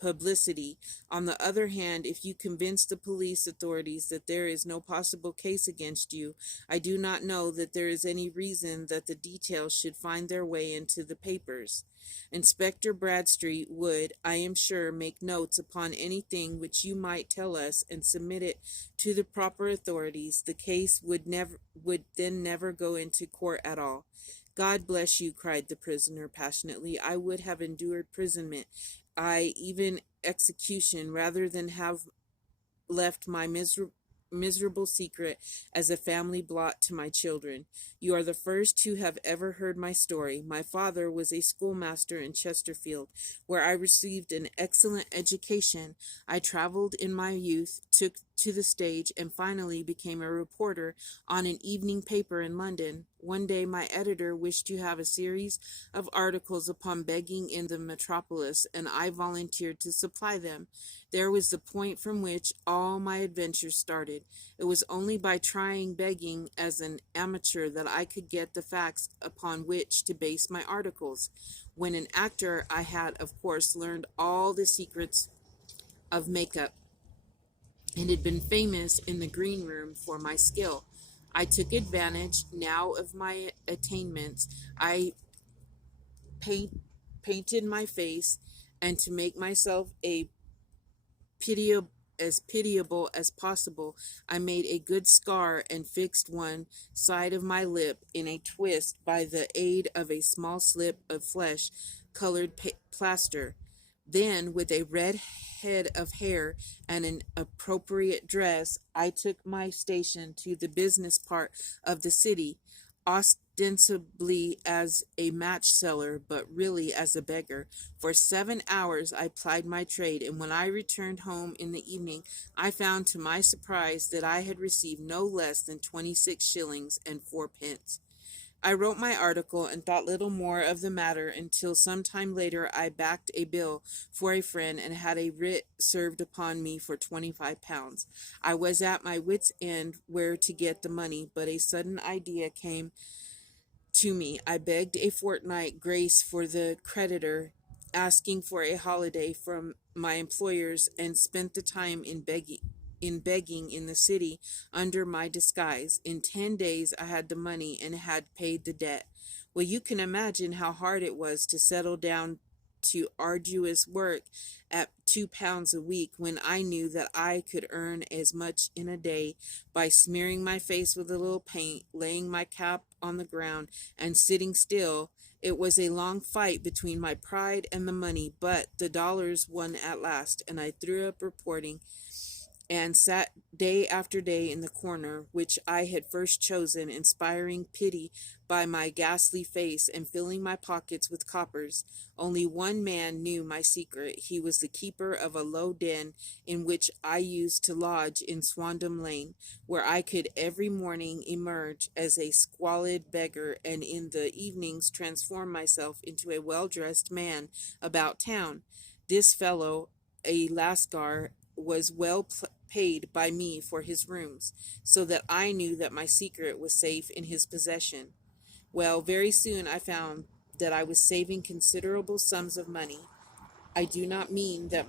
publicity. On the other hand, if you convince the police authorities that there is no possible case against you, I do not know that there is any reason that the details should find their way into the papers. Inspector Bradstreet would, I am sure, make notes upon anything which you might tell us and submit it to the proper authorities. The case would then never go into court at all. God bless you, cried the prisoner passionately. I would have endured imprisonment, even execution, rather than have left my miserable secret as a family blot to my children. You are the first who have ever heard my story. My father was a schoolmaster in Chesterfield, where I received an excellent education. I traveled in my youth, took to the stage, and finally became a reporter on an evening paper in London. One day my editor wished to have a series of articles upon begging in the metropolis, and I volunteered to supply them. There was the point from which all my adventures started. It was only by trying begging as an amateur that I could get the facts upon which to base my articles. When an actor, I had, of course, learned all the secrets of makeup and had been famous in the green room for my skill. I took advantage now of my attainments. I painted my face, and to make myself as pitiable as possible, I made a good scar and fixed one side of my lip in a twist by the aid of a small slip of flesh-colored plaster. Then, with a red head of hair and an appropriate dress, I took my station to the business part of the city, ostensibly as a match seller, but really as a beggar. For 7 hours I plied my trade, and when I returned home in the evening, I found to my surprise that I had received no less than 26 shillings and 4 pence. I wrote my article and thought little more of the matter until some time later I backed a bill for a friend and had a writ served upon me for £25. I was at my wits' end where to get the money, but a sudden idea came to me. I begged a fortnight grace for the creditor, asking for a holiday from my employers, and spent the time in begging in the city under my disguise. In 10 days I had the money and had paid the debt. Well, you can imagine how hard it was to settle down to arduous work at £2 a week when I knew that I could earn as much in a day by smearing my face with a little paint, laying my cap on the ground, and sitting still. It was a long fight between my pride and the money, but the dollars won at last, and I threw up reporting and sat day after day in the corner which I had first chosen, inspiring pity by my ghastly face and filling my pockets with coppers. Only one man knew my secret. He was the keeper of a low den in which I used to lodge in Swandam Lane, where I could every morning emerge as a squalid beggar, and in the evenings transform myself into a well-dressed man about town. This fellow, a Lascar, was well paid by me for his rooms, so that I knew that my secret was safe in his possession. Well, very soon I found that I was saving considerable sums of money. I do not mean that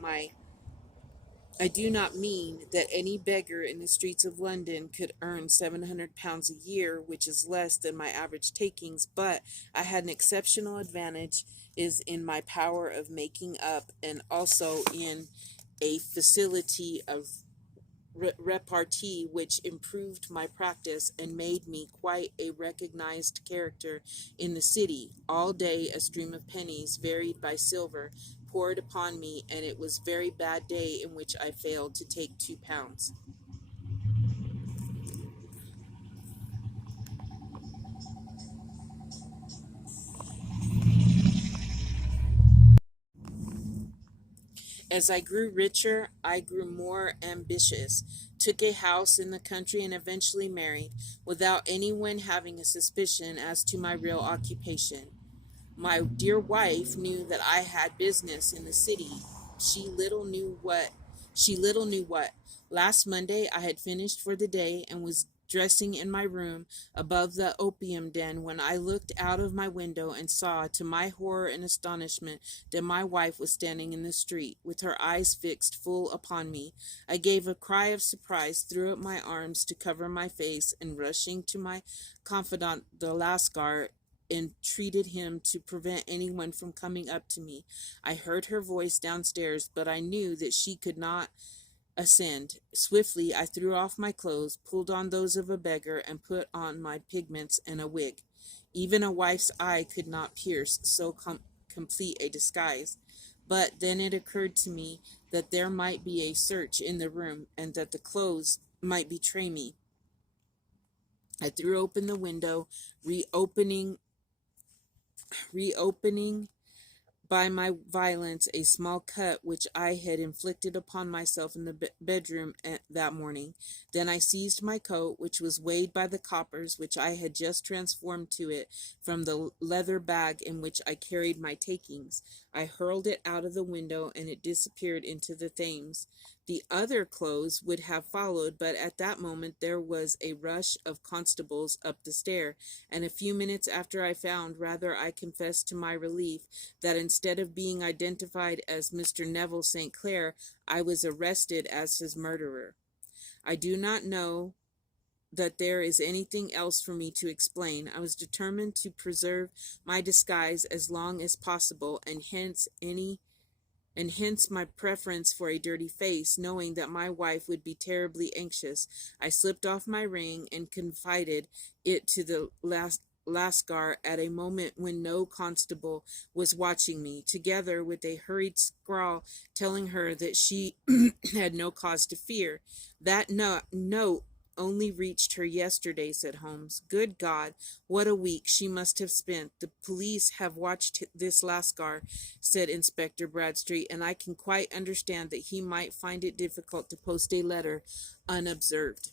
any beggar in the streets of London could earn £700 a year, which is less than my average takings, but I had an exceptional advantage is in my power of making up, and also in a facility of repartee which improved my practice and made me quite a recognized character in the city. All day a stream of pennies, varied by silver, poured upon me, and it was a very bad day in which I failed to take £2. As I grew richer, I grew more ambitious, took a house in the country, and eventually married, without anyone having a suspicion as to my real occupation. My dear wife knew that I had business in the city. She little knew what. She little knew what. Last Monday I had finished for the day and was dressing in my room above the opium den when I looked out of my window and saw, to my horror and astonishment, that my wife was standing in the street, with her eyes fixed full upon me. I gave a cry of surprise, threw up my arms to cover my face, and rushing to my confidant, the Lascar, entreated him to prevent anyone from coming up to me. I heard her voice downstairs, but I knew that she could not ascend. Swiftly I threw off my clothes, pulled on those of a beggar, and put on my pigments and a wig. Even a wife's eye could not pierce so complete a disguise. But then it occurred to me that there might be a search in the room, and that the clothes might betray me. I threw open the window, reopening by my violence a small cut which I had inflicted upon myself in the bedroom that morning. Then I seized my coat, which was weighed by the coppers which I had just transformed to it from the leather bag in which I carried my takings. I hurled it out of the window, and it disappeared into the Thames. The other clothes would have followed, but at that moment there was a rush of constables up the stair, and a few minutes after I found, rather I confess to my relief, that instead of being identified as Mr. Neville St. Clair, I was arrested as his murderer. I do not know that there is anything else for me to explain. I was determined to preserve my disguise as long as possible, and hence my preference for a dirty face, knowing that my wife would be terribly anxious. I slipped off my ring and confided it to the Lascar at a moment when no constable was watching me, together with a hurried scrawl telling her that she had no cause to fear. That note only reached her yesterday, said Holmes. Good God, what a week she must have spent. The police have watched this Lascar, said Inspector Bradstreet, and I can quite understand that he might find it difficult to post a letter unobserved.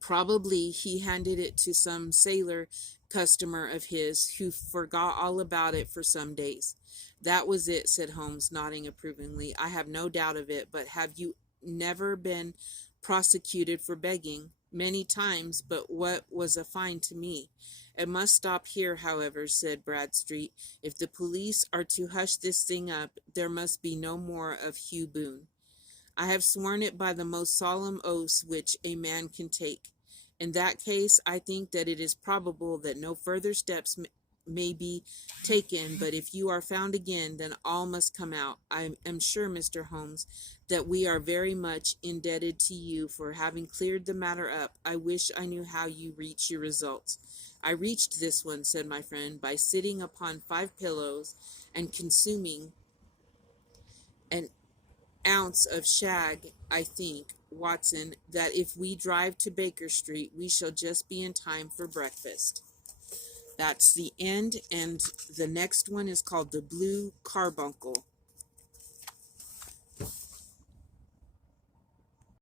Probably he handed it to some sailor customer of his who forgot all about it for some days. That was it, said Holmes, nodding approvingly. I have no doubt of it, but have you never been prosecuted for begging? Many times, but what was a fine to me? It must stop here, however, said Bradstreet. If the police are to hush this thing up, there must be no more of Hugh Boone. I have sworn it by the most solemn oaths which a man can take. In that case, I think that it is probable that no further steps may be taken, but if you are found again, then all must come out. I am sure, Mr. Holmes, that we are very much indebted to you for having cleared the matter up. I wish I knew how you reach your results. I reached this one, said my friend, by sitting upon 5 pillows and consuming an ounce of shag. I think, Watson, that if we drive to Baker Street, we shall just be in time for breakfast. That's the end, and the next one is called The Blue Carbuncle.